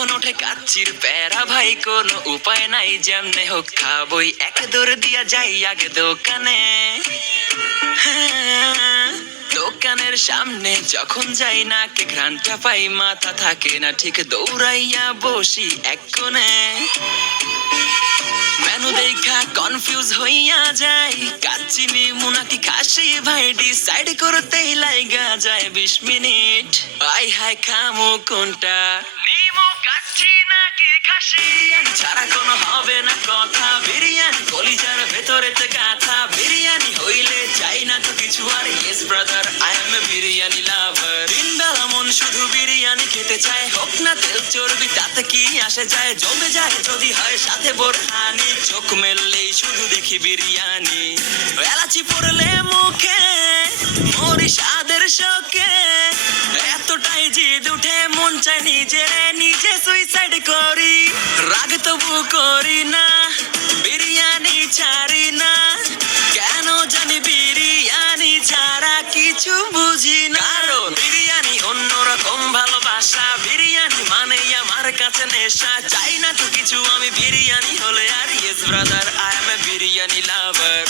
যখন ওঠে কাচ্চির প্যারা ভাই কোনো উপায় নাই, যেমনে হোক খাবই, এক দৌড় দিয়া যাই আগে দোকানে। হ্যাঁ, দোকানের সামনে যখন যাই না কে ঘ্রাণটা পাই, মাথা থাকে না ঠিক, দৌড়াইয়া বসি এক কোণে। মেনু দেখা কনফিউজ হইয়া যাই, কাচ্চি নিমু নাকি খাসি ভাই ডিসাইড করতেই লাইগা যায় 20 মিনিট। আই হাই খামু কোনটা, নিমু কাচ্চি নাকি খাসি? বিরিয়ানি ছাড়া কোনো হবে না কথা, বিরিয়ানি কলিজার ভেতরেতে গাথা, বিরিয়ানি হইলে চাই না তো কিছু আর। Yes brother, I am a biryani লাভার। দিনবেলা মন শুধু বিরিয়ানি খেতে চায়, হোক না তেল চর্বি তাতে কি আসে যায়, জমে যায় যদি হয় সাথে বোরহানি, চোখ মেললেই শুধু দেখি বিরিয়ানি। এলাচি পড়লে মুখে মরি স্বাদের শোকে, এতটাই জিদ উঠে মন চায় নিজে সুইসাইড করি। রাগ তবু করি না, বিরিয়ানি ছাড়ি না, কেন জানি বিরিয়ানি ছাড়া কিছু বুঝি না। কারণ বিরিয়ানি অন্যরকম ভালোবাসা, বিরিয়ানি মানেই আমার কাছে নেশা, চাই না তো কিছু আমি বিরিয়ানি হলে আর। Yes brother, I am a biryani lover.